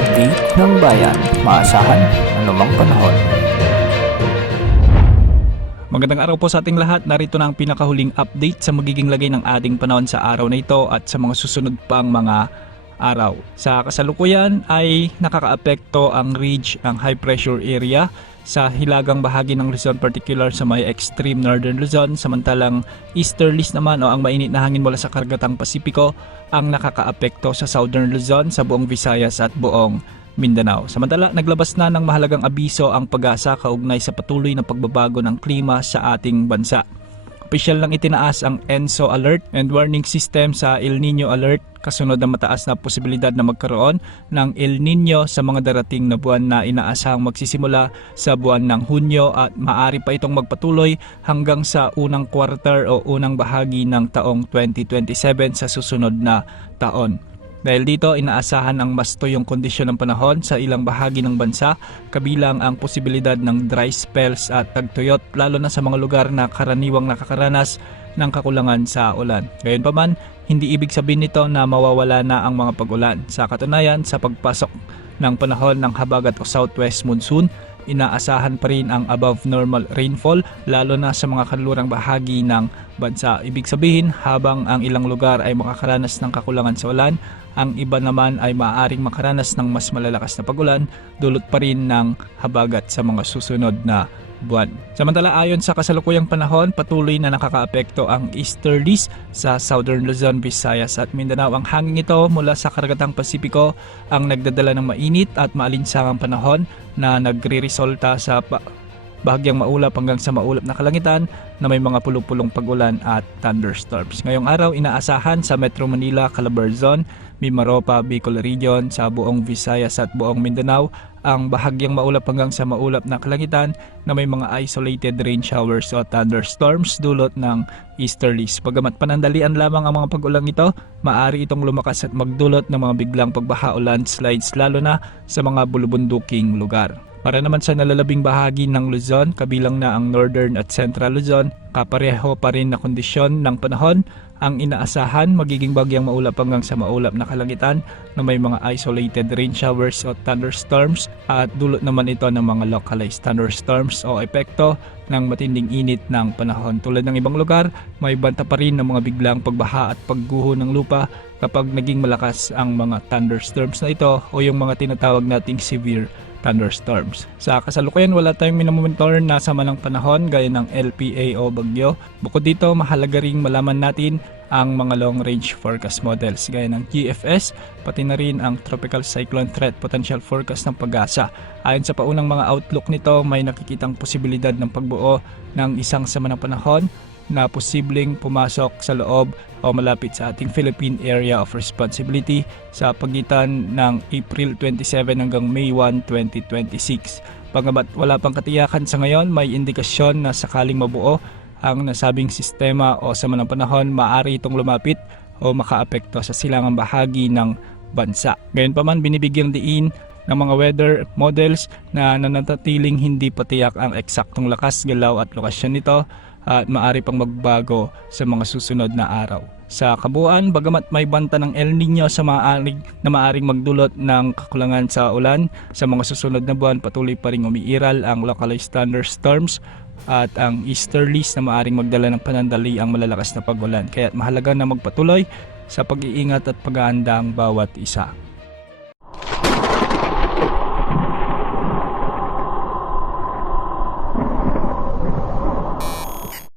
update ng bayan. Maasahan anumang panahon. Magandang araw po sa ating lahat. Narito na ang pinakahuling update sa magiging lagay ng ating panahon sa araw na ito at sa mga susunod pang mga araw. Sa kasalukuyan ay nakakaapekto ang ridge, ang high pressure area sa hilagang bahagi ng Luzon, particular sa may extreme northern Luzon, samantalang easterlies naman o ang mainit na hangin mula sa karagatang Pasipiko ang nakakaapekto sa southern Luzon, sa buong Visayas at buong Mindanao. Samantala, naglabas na ng mahalagang abiso ang Pag-asa kaugnay sa patuloy na pagbabago ng klima sa ating bansa. Opisyal lang itinaas ang ENSO alert and warning system sa El Nino alert kasunod ng mataas na posibilidad na magkaroon ng El Nino sa mga darating na buwan na inaasahang magsisimula sa buwan ng Hunyo at maaari pa itong magpatuloy hanggang sa unang quarter o unang bahagi ng taong 2027 sa susunod na taon. Dahil dito, inaasahan ang mas tuyong kondisyon ng panahon sa ilang bahagi ng bansa, kabilang ang posibilidad ng dry spells at tagtuyot, lalo na sa mga lugar na karaniwang nakakaranas ng kakulangan sa ulan. Gayunpaman, hindi ibig sabihin nito na mawawala na ang mga pag-ulan. Sa katunayan, sa pagpasok ng panahon ng habagat o southwest monsoon, inaasahan pa rin ang above normal rainfall lalo na sa mga kanlurang bahagi ng bansa. Ibig sabihin, habang ang ilang lugar ay makakaranas ng kakulangan sa ulan, ang iba naman ay maaaring makaranas ng mas malalakas na pag-ulan dulot pa rin ng habagat sa mga susunod na buwan. Samantala, ayon sa kasalukuyang panahon, patuloy na nakakaapekto ang easterlies sa southern Luzon, Visayas at Mindanao. Ang hangin ito mula sa karagatang Pasipiko ang nagdadala ng mainit at maalinsangang panahon na nagre-resulta sa bahagyang maulap hanggang sa maulap na kalangitan na may mga pulupulong pag-ulan at thunderstorms. Ngayong araw, inaasahan sa Metro Manila, Calabarzon, Mimaropa, Bicol Region, sa buong Visayas at buong Mindanao ang bahagyang maulap hanggang sa maulap na kalangitan na may mga isolated rain showers o thunderstorms dulot ng easterlies. Bagamat panandalian lamang ang mga pag-ulang ito, maaari itong lumakas at magdulot ng mga biglang pagbaha o landslides lalo na sa mga bulubunduking lugar. Para naman sa nalalabing bahagi ng Luzon, kabilang na ang Northern at Central Luzon, kapareho pa rin na kondisyon ng panahon ang inaasahan, magiging bagyang maulap hanggang sa maulap na kalangitan na may mga isolated rain showers o thunderstorms at dulot naman ito ng mga localized thunderstorms o epekto ng matinding init ng panahon. Tulad ng ibang lugar, may banta pa rin ng mga biglang pagbaha at pagguho ng lupa kapag naging malakas ang mga thunderstorms na ito o yung mga tinatawag nating severe thunderstorms. Sa kasalukuyan, wala tayong minomonitor na sama ng panahon gaya ng LPA o bagyo. Bukod dito, mahalaga ring malaman natin ang mga long range forecast models gaya ng GFS, pati na rin ang Tropical Cyclone Threat Potential Forecast ng Pag-asa. Ayon sa paunang mga outlook nito, may nakikitang posibilidad ng pagbuo ng isang sama ng panahon na posibleng pumasok sa loob o malapit sa ating Philippine Area of Responsibility sa pagitan ng April 27 hanggang May 1, 2026. Bagamat wala pang katiyakan sa ngayon, may indikasyon na sakaling mabuo ang nasabing sistema o sama ng panahon, maaari itong lumapit o makaapekto sa silangang bahagi ng bansa. Gayunpaman, binibigyang diin ng mga weather models na nanatatiling hindi patiyak ang eksaktong lakas, galaw at lokasyon nito at maaari pang magbago sa mga susunod na araw. Sa kabuuan, bagamat may banta ng El Nino sa maaring magdulot ng kakulangan sa ulan, sa mga susunod na buwan patuloy pa ring umiiral ang localized thunderstorms at ang easterlies na maaring magdala ng panandali ang malalakas na pag-ulan. Kaya't mahalaga na magpatuloy sa pag-iingat at pag-aanda ang bawat isa.